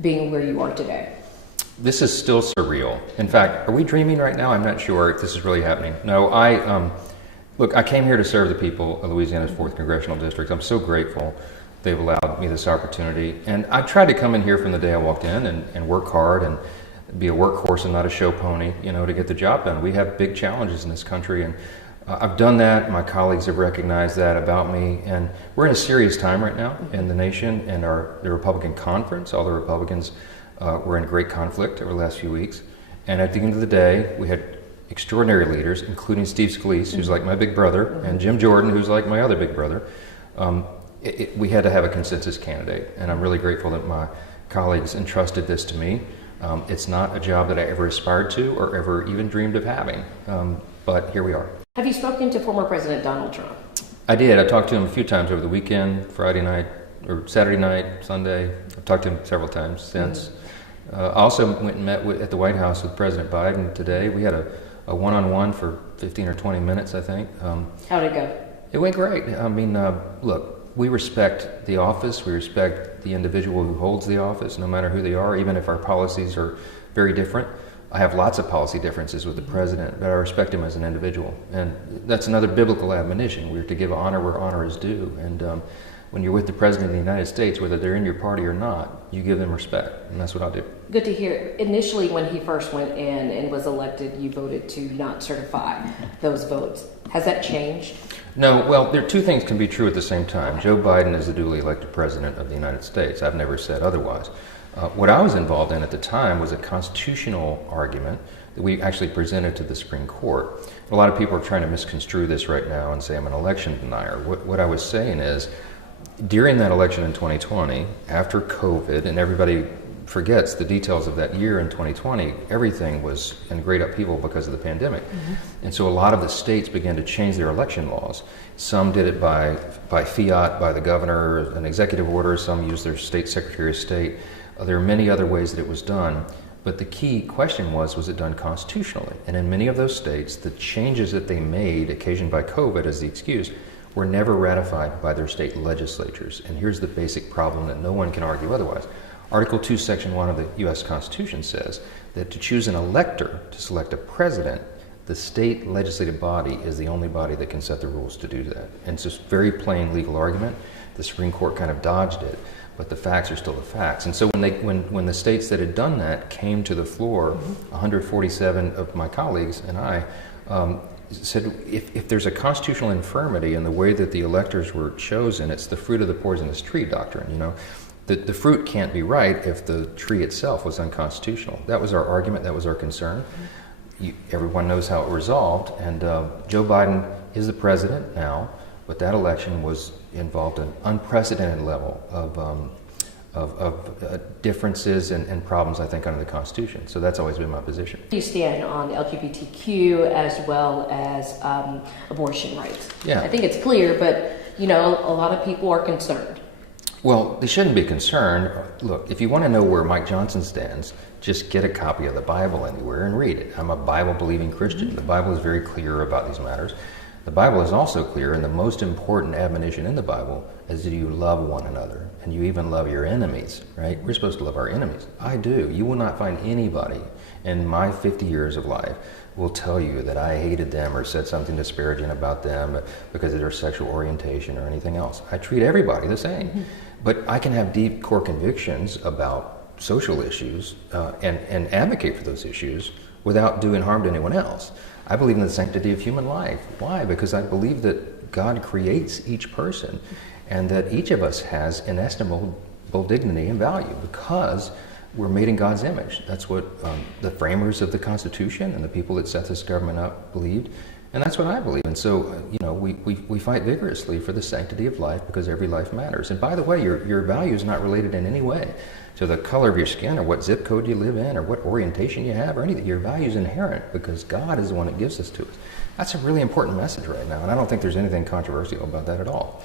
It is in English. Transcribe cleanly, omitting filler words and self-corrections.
being where you are today? This is still surreal. In fact, are we dreaming right now? I'm not sure if this is really happening. No, look, I came here to serve the people of Louisiana's 4th Congressional District. I'm so grateful they've allowed me this opportunity. And I tried to come in here from the day I walked in and work hard and be a workhorse and not a show pony, to get the job done. We have big challenges in this country, and I've done that. My colleagues have recognized that about me, and we're in a serious time right now in the nation and the Republican conference. All the Republicans were in great conflict over the last few weeks, and at the end of the day, we had extraordinary leaders, including Steve Scalise, who's like my big brother, and Jim Jordan, who's like my other big brother. We had to have a consensus candidate, and I'm really grateful that my colleagues entrusted this to me. It's not a job that I ever aspired to or ever even dreamed of having, but here we are. Have you spoken to former President Donald Trump? I did. I talked to him a few times over the weekend, Friday night, or Saturday night, Sunday. I've talked to him several times since. I also went and met at the White House with President Biden today. We had a one-on-one for 15 or 20 minutes, I think. How'd it go? It went great. I mean, look, we respect the office. We respect the individual who holds the office, no matter who they are, even if our policies are very different. I have lots of policy differences with the president, but I respect him as an individual. And that's another biblical admonition. We're to give honor where honor is due. And when you're with the president of the United States, whether they're in your party or not, you give them respect. And that's what I'll do. Good to hear. Initially, when he first went in and was elected, you voted to not certify those votes. Has that changed? No, well, there are two things can be true at the same time. Joe Biden is the duly elected president of the United States. I've never said otherwise. What I was involved in at the time was a constitutional argument that we actually presented to the Supreme Court. A lot of people are trying to misconstrue this right now and say I'm an election denier. What I was saying is, during that election in 2020, after COVID, and everybody forgets the details of that year in 2020, everything was in great upheaval because of the pandemic. And so a lot of the states began to change their election laws. Some did it by fiat, by the governor, an executive order. Some used their state secretary of state. There are many other ways that it was done. But the key question was it done constitutionally? And in many of those states, the changes that they made, occasioned by COVID as the excuse, were never ratified by their state legislatures. And here's the basic problem that no one can argue otherwise. Article 2, Section 1 of the U.S. Constitution says that to choose an elector to select a president, the state legislative body is the only body that can set the rules to do that. And it's just a very plain legal argument. The Supreme Court kind of dodged it, but the facts are still the facts. And so when the states that had done that came to the floor, 147 of my colleagues and I said, if there's a constitutional infirmity in the way that the electors were chosen, it's the fruit of the poisonous tree doctrine, The fruit can't be right if the tree itself was unconstitutional. That was our argument, that was our concern. Everyone knows how it resolved, and Joe Biden is the president now, but that election involved an unprecedented level of differences and problems, I think, under the Constitution. So that's always been my position. You stand on LGBTQ as well as abortion rights. Yeah. I think it's clear, but a lot of people are concerned. Well, they shouldn't be concerned. Look, if you want to know where Mike Johnson stands, just get a copy of the Bible anywhere and read it. I'm a Bible-believing Christian. The Bible is very clear about these matters. The Bible is also clear, and the most important admonition in the Bible is that you love one another, and you even love your enemies, right? We're supposed to love our enemies. I do. You will not find anybody in my 50 years of life will tell you that I hated them or said something disparaging about them because of their sexual orientation or anything else. I treat everybody the same. But I can have deep core convictions about social issues and advocate for those issues without doing harm to anyone else. I believe in the sanctity of human life. Why? Because I believe that God creates each person and that each of us has inestimable dignity and value because we're made in God's image. That's what the framers of the Constitution and the people that set this government up believed. And that's what I believe. And so, we fight vigorously for the sanctity of life because every life matters. And by the way, your value is not related in any way to the color of your skin or what zip code you live in or what orientation you have or anything. Your value is inherent because God is the one that gives this to us. That's a really important message right now. And I don't think there's anything controversial about that at all.